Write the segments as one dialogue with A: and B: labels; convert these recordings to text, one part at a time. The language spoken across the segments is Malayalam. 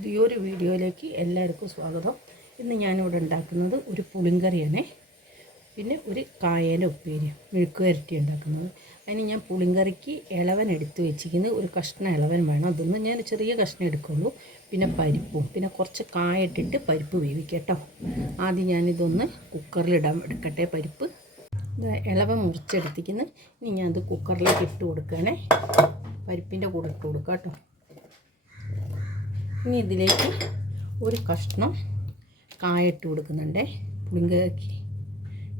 A: പുതിയൊരു വീഡിയോയിലേക്ക് എല്ലാവർക്കും സ്വാഗതം ഇന്ന് ഞാനിവിടെ ഉണ്ടാക്കുന്നത് ഒരു പുളിങ്കറിയാണ് പിന്നെ ഒരു കായേൻ്റെ ഉപ്പേരി മെഴുക്ക് വരട്ടി ഉണ്ടാക്കുന്നത് അതിന് ഞാൻ പുളിങ്കറിക്ക് ഇളവൻ എടുത്ത് വെച്ചിരിക്കുന്നത് ഒരു കഷ്ണം ഇളവൻ വേണം അതൊന്ന് ഞാൻ ചെറിയ കഷ്ണം എടുക്കുള്ളൂ പിന്നെ പരിപ്പും പിന്നെ കുറച്ച് കായ ഇട്ടിട്ട് പരിപ്പ് വേവിക്കട്ടോ ആദ്യം ഞാനിതൊന്ന് കുക്കറിലിടാൻ എടുക്കട്ടെ പരിപ്പ് ഇളവൻ മുറിച്ചെടുത്തിരിക്കുന്നത് ഇനി ഞാനത് കുക്കറിലേക്ക് ഇട്ട് കൊടുക്കണേ പരിപ്പിൻ്റെ കൂടെ ഇട്ട് കൊടുക്കാം കേട്ടോ ഇനി ഇതിലേക്ക് ഒരു കഷ്ണം കായ ഇട്ട് കൊടുക്കുന്നുണ്ട് പുളിങ്കക്ക്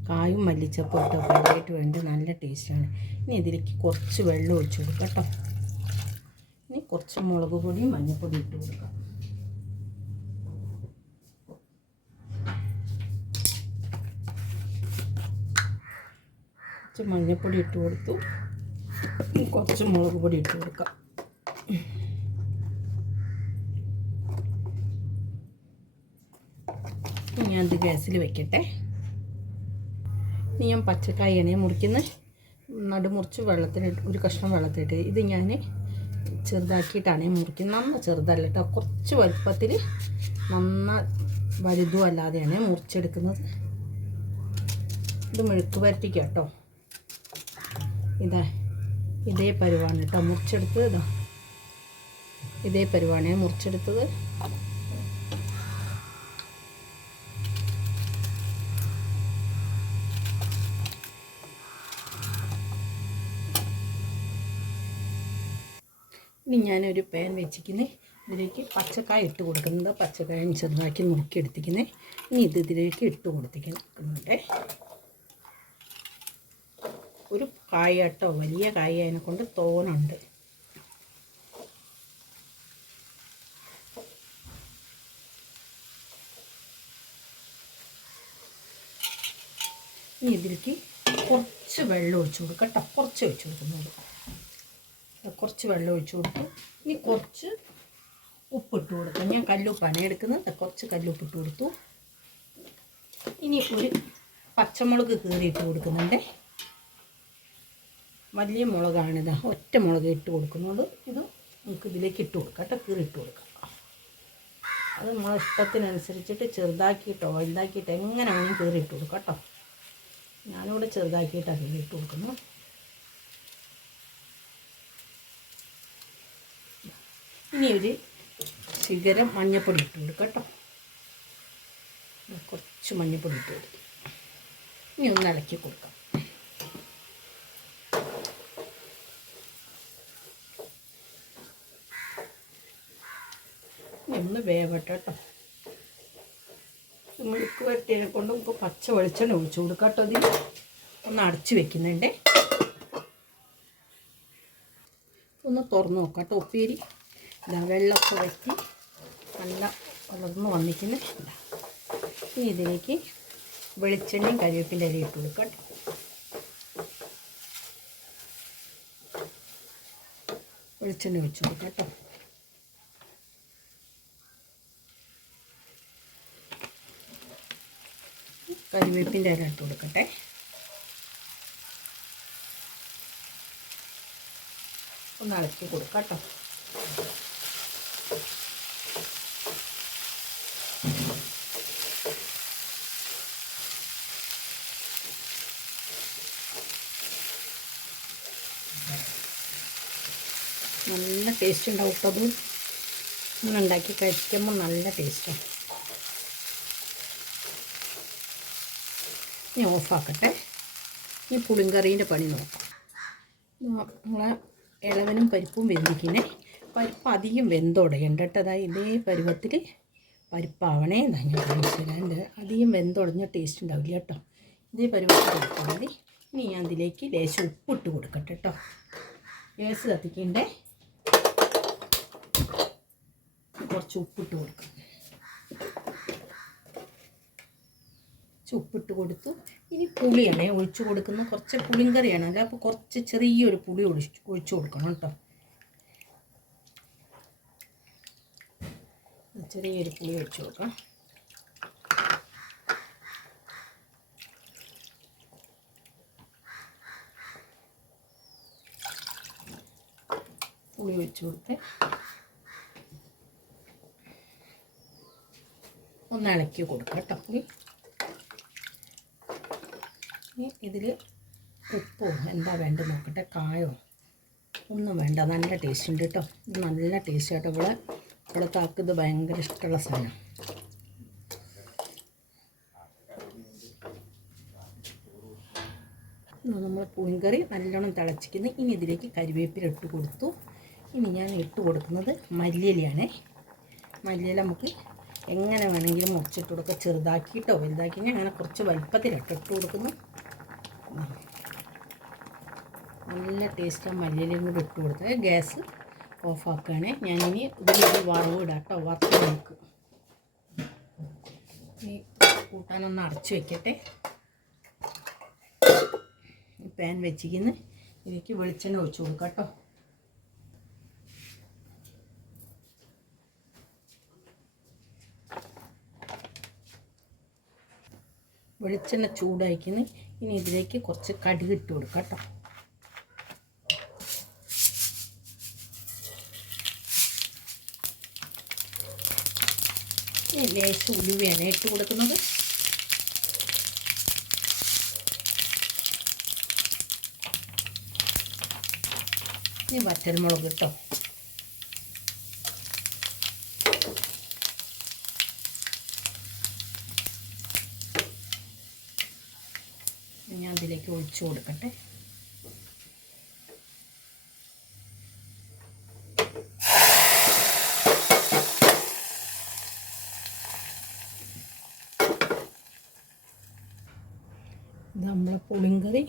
A: കായും മല്ലിച്ചപ്പും ഇട്ട് ഭയങ്കരമായിട്ട് വേണ്ട നല്ല ടേസ്റ്റാണ് ഇനി ഇതിലേക്ക് കുറച്ച് വെള്ളം ഒഴിച്ച് കൊടുക്കാം കേട്ടോ ഇനി കുറച്ച് മുളക് പൊടിയും മഞ്ഞൾപ്പൊടിയും ഇട്ട് കൊടുക്കാം കുറച്ച് മഞ്ഞൾപ്പൊടി ഇട്ട് കൊടുത്തു കുറച്ച് മുളക് പൊടി ഇട്ട് കൊടുക്കാം ഞാനത് ഗ്യാസിൽ വെക്കട്ടെ ഇനി ഞാൻ പച്ചക്കായാണ് മുറിക്കുന്നത് നടുമുറിച്ച് വെള്ളത്തിലിട്ട് ഒരു കഷ്ണം വെള്ളത്തിലിട്ട് ഇത് ഞാൻ ചെറുതാക്കിയിട്ടാണ് മുറിക്കുന്നത് നന്ന ചെറുതല്ല കേട്ടോ കുറച്ച് വലുപ്പത്തിൽ നന്ന വലുതും അല്ലാതെയാണ് മുറിച്ചെടുക്കുന്നത് ഇത് മെഴുക്ക് വരട്ടിക്കുക കേട്ടോ ഇതാ ഇതേ പരുവാണ് കേട്ടോ മുറിച്ചെടുത്തത് ഇതേ പരുവാണ് മുറിച്ചെടുത്തത് ഇനി ഞാനൊരു പേൻ വെച്ചിരിക്കുന്നത് ഇതിലേക്ക് പച്ചക്കായ ഇട്ട് കൊടുക്കുന്നത് പച്ചക്കായ ചെറുതാക്കി നുറുക്കി എടുത്തിരിക്കുന്നത് ഇനി ഇത് ഇതിലേക്ക് ഇട്ട് കൊടുത്തിരിക്കുന്നുണ്ട് ഒരു കായട്ടോ വലിയ കായ അതിനെ കൊണ്ട് തോനുണ്ട് ഇനി ഇതിലേക്ക് കുറച്ച് വെള്ളം ഒഴിച്ചു കൊടുക്കട്ടോ കുറച്ച് ഒഴിച്ച് കൊടുക്കുന്നുള്ളൂ കുറച്ച് വെള്ളം ഒഴിച്ചു കൊടുത്തു ഇനി കുറച്ച് ഉപ്പിട്ട് കൊടുക്കാം ഞാൻ കല്ലുപ്പാണ് എടുക്കുന്നത് കുറച്ച് കല്ലുപ്പിട്ട് കൊടുത്തു ഇനി ഒരു പച്ചമുളക് കീറിയിട്ട് കൊടുക്കുന്നുണ്ട് വലിയ മുളകാണിത് ഒറ്റ മുളക് ഇട്ട് കൊടുക്കുന്നത് ഇത് നമുക്ക് ഇതിലേക്ക് ഇട്ട് കൊടുക്കാം കേട്ടോ ഇട്ട് കൊടുക്കാം അത് നമ്മളെ ഇഷ്ടത്തിനനുസരിച്ചിട്ട് ചെറുതാക്കിയിട്ടോ വലുതാക്കിയിട്ടോ എങ്ങനെ കീറിയിട്ട് കൊടുക്കാം കേട്ടോ ഞാനിവിടെ ചെറുതാക്കിയിട്ടാണ് കീറിയിട്ട് കൊടുക്കുന്നത് ഇനി ഒരു ശിഖരം മഞ്ഞപ്പൊടി ഇട്ടുണ്ട് കേട്ടോ കുറച്ച് മഞ്ഞപ്പൊടി ഇട്ട് കൊടുക്കും ഇനി ഒന്ന് ഇളക്കി കൊടുക്കാം ഒന്ന് വേവട്ടെ കേട്ടോ മുഴുക്ക് വരട്ടിനെ കൊണ്ട് നമുക്ക് പച്ച വെളിച്ചെണ്ണ ഒഴിച്ചു കൊടുക്കാം കേട്ടോ അതിൽ ഒന്ന് അടച്ച് വെക്കുന്നുണ്ടേ ഒന്ന് തുറന്നു നോക്കാം കേട്ടോ ഉപ്പേരി ഇതാ വെള്ളമൊക്കെ വറ്റി നല്ല വളർന്ന് വന്നിക്കുന്ന ഇനി ഇതിലേക്ക് വെളിച്ചെണ്ണയും കരിവേപ്പിൻ്റെ അരി ഇട്ട് കൊടുക്കട്ടെ വെളിച്ചെണ്ണ ഒഴിച്ച് കൊടുക്കാം കരിവേപ്പിൻ്റെ അരി ഇട്ട് കൊടുക്കട്ടെ ഒന്ന് ഇളക്കി കൊടുക്കാം കേട്ടോ ടേസ്റ്റ് ഉണ്ടാവും അപ്പോൾ അത് നമ്മൾ ഉണ്ടാക്കി കഴിക്കുമ്പോൾ നല്ല ടേസ്റ്റാണ് ഇനി ഓഫാക്കട്ടെ ഇനി പുളിങ്കറീൻ്റെ പണി നോക്കാം നമ്മളെ ഇളവനും പരിപ്പും വെന്തിക്കുന്നേ പരിപ്പ് അധികം വെന്തുടയണ്ട കേട്ടോ ഇതേ പരുവത്തിൽ പരിപ്പാവണേ എന്നാണ് ഞാൻ കാണിച്ചത് അധികം വെന്തുടഞ്ഞ ടേസ്റ്റ് ഉണ്ടാവില്ല കേട്ടോ ഇതേ പരുവത്തിൽ ഇനി ഞാൻ അതിലേക്ക് ലേശം ഉപ്പിട്ട് കൊടുക്കട്ടെ കേട്ടോ ഗ്യാസ് കത്തിക്കണ്ടേ കുറച്ച് ഉപ്പിട്ട് കൊടുക്കുക കുറച്ച് ഉപ്പിട്ട് കൊടുത്തു ഇനി പുളിയാണ് ഒഴിച്ച് കൊടുക്കുന്നത് കുറച്ച് പുളിങ്കറിയാണ് അല്ല അപ്പോൾ കുറച്ച് ചെറിയൊരു പുളി ഒഴിച്ച് ഒഴിച്ചു കൊടുക്കണം കേട്ടോ ചെറിയൊരു പുളി ഒഴിച്ച് കൊടുക്കാം പുളി ഒഴിച്ച് കൊടുത്ത് ഒന്ന് ഇളക്കി കൊടുക്കുക കേട്ടോ ഇനി ഇതിൽ ഉപ്പോ എന്താ വേണ്ടത് നോക്കട്ടെ കായോ ഒന്നും വേണ്ട നല്ല ടേസ്റ്റ് ഉണ്ട് കേട്ടോ ഇത് നല്ല ടേസ്റ്റ് ആയിട്ട് ഇവിടെ ഇവിടെ ആൾക്ക് ഇത് ഭയങ്കര ഇഷ്ടമുള്ള സാധനം നമ്മൾ പൂങ്കറി നല്ലോണം തിളച്ചിക്കുന്നു ഇനി ഇതിലേക്ക് കരിവേപ്പില ഇട്ട് കൊടുത്തു ഇനി ഞാൻ ഇട്ട് കൊടുക്കുന്നത് മല്ലിയിലയാണ് മല്ലിയില നമുക്ക് എങ്ങനെ വേണമെങ്കിലും മുറിച്ചിട്ട് കൊടുക്കുക ചെറുതാക്കിയിട്ടോ വലുതാക്കി അങ്ങനെ കുറച്ച് വലിപ്പത്തിലൊക്കെ ഇട്ടിട്ട് കൊടുക്കുന്നു നല്ല ടേസ്റ്റാണ് മല്ലിയിലും കൂടി ഇട്ട് കൊടുത്തത് ഗ്യാസ് ഓഫാക്കുകയാണേ ഞാനിനി ഇതിലൊരു വറവ് ഇടാം കേട്ടോ വറുത്ത് നോക്ക് ഈ കൂട്ടാനൊന്ന് അടച്ചു വയ്ക്കട്ടെ പാൻ വെച്ചിരിക്കുന്നു ഇതിലേക്ക് വെളിച്ചെണ്ണ ഒഴിച്ചു കൊടുക്കാം കേട്ടോ വെളിച്ചെണ്ണ ചൂടായിക്കുന്നു ഇനി ഇതിലേക്ക് കുറച്ച് കടി ഇട്ട് കൊടുക്കാം കേട്ടോ ലേശം ഉലുവയാണ് ഇട്ട് കൊടുക്കുന്നത് ഇനി വറ്റൽമുളക് കേട്ടോ ഇതിലേക്ക് ഒഴിച്ചു കൊടുക്കട്ടെ നമ്മൾ പുളിങ്കറി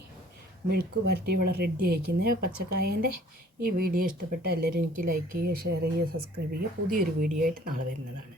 A: മെഴുക്ക് വരട്ടി ഇവിടെ റെഡി ആയിരിക്കുന്നത് പച്ചക്കായേൻ്റെ ഈ വീഡിയോ ഇഷ്ടപ്പെട്ട എല്ലാവരും എനിക്ക് ലൈക്ക് ചെയ്യുക ഷെയർ ചെയ്യുക സബ്സ്ക്രൈബ് ചെയ്യുക പുതിയൊരു വീഡിയോ ആയിട്ട് നാളെ വരുന്നതാണ്